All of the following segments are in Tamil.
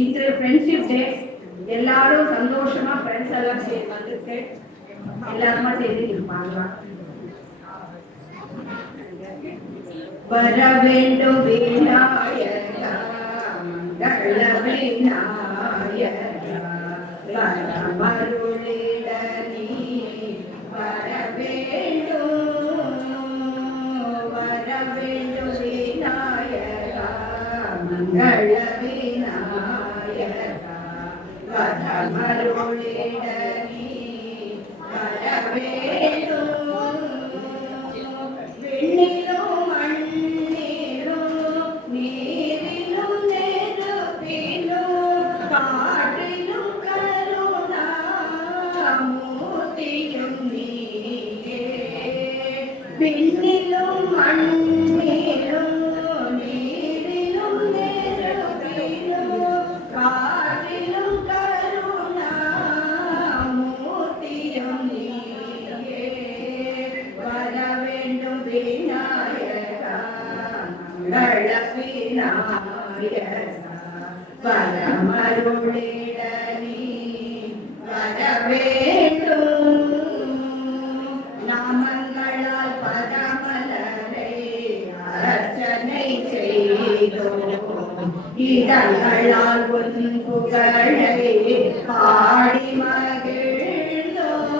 இன்று ஃப்ரெண்ட்ஷிப் டே. எல்லாரும் சந்தோஷமா ஃப்ரெண்ட்ஸ் எல்லாம் வந்துட்டு எல்லாருமா சேர்ந்து இருப்பாங்க. வர வேண்டும் விநாயகா மங்கள விநாயகா வரமருளிட நீ வர வேண்டும் விநாயகா மங்கள விநாயகா வரமருளிட நீ வர வேண்டும். விண்ணிலும் மண்ணிலும் நீரிலும் நெருப்பிலும் காற்றிலும் கருணாமூர்த்தியும் நீயே. விண்ணிலும் மண்ணிலும் நீரிலும் நெருப்பிலும் காற்றிலும் கருணாமூர்த்தியும் நீயே. வர வேண்டும் விநாயகா மங்கள விநாயகா வரமருளிட நீ வர வேண்டும். நாமங்களால் பதமலரை அர்ச்சனை செய்தோம் இதழ்களால் உன் புகழை பாடி மகிழ்ந்தோம்.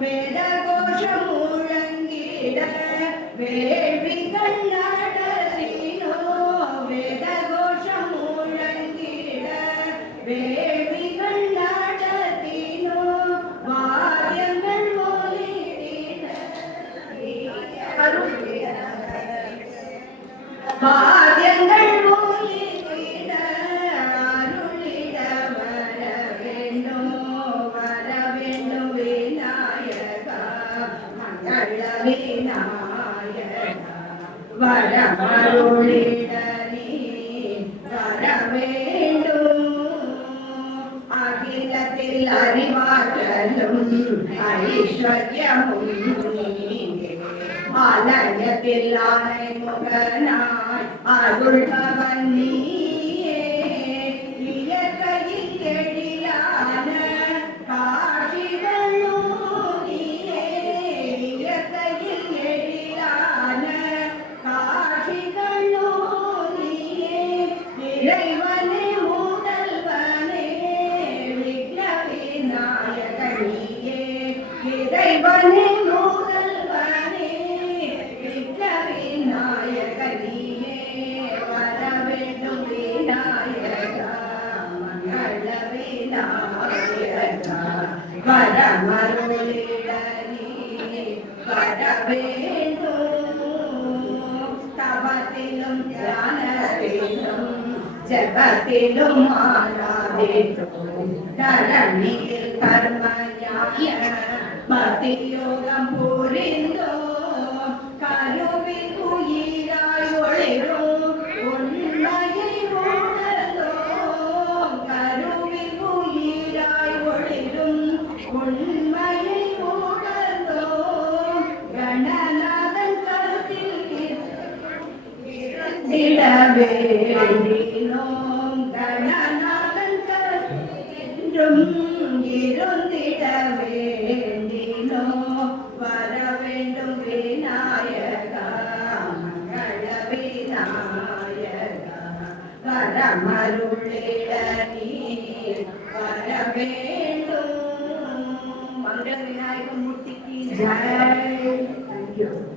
வேதகோஷம் முழங்கிட வேள்விகள் நடத்தினோம். வேதகோஷம் முழங்கிட வேள்விகள் நடத்தினோம். வாத்தியங்கள் ஒலித்திட வாத்தியங்கள் ஒலித்திட அருளிட வர வேண்டும் விநாயகா மங்கள விநாயகா வரமருளிட நீ வர வேண்டும். அகிலத்தில் அறிவாற்றலும் ஐஸ்வர்யமும் நீயே. ஆலயத்தில் ஆனை முகனாய் அருள்பவன் நீயே. இயற்கையில் எழிலான காட்சிகளும் நீயே. இயற்கையில் எழிலான காட்சிகளும் நீயே. இறைவனே முதல்வனே விக்ன விநாயகன் நீயே. இறைவனே முதல்வனே விக்ன விநாயகன் நீயே. வர வேண்டும் விநாயகா மங்கள விநாயகா வரமருளிட நீ வர வேண்டும். தவத்திலும் தியானத்திலும் ஜபத்திலும் ஆராதித்தோம். தரணியில் கர்ம ஞான பக்தி யோகம் புரிந்தோம். கருவில் உயிராய் ஒளிரும் உண்மையை உணர்ந்தோம். கருவில் உயிராய் ஒளிரும் உண்மையை உணர்ந்தோம். கணநாதன் கருத்தில் இருந்திட வேண்டினோம். கணநாதன் கருத்தில் என்றும் இருந்திட வேண்டினோம். வர வேண்டும் விநாயகா மங்கள விநாயகா வரமருளிட நீ வர வேண்டும். மங்கள விநாயக மூர்த்திக்கு ஜெய்.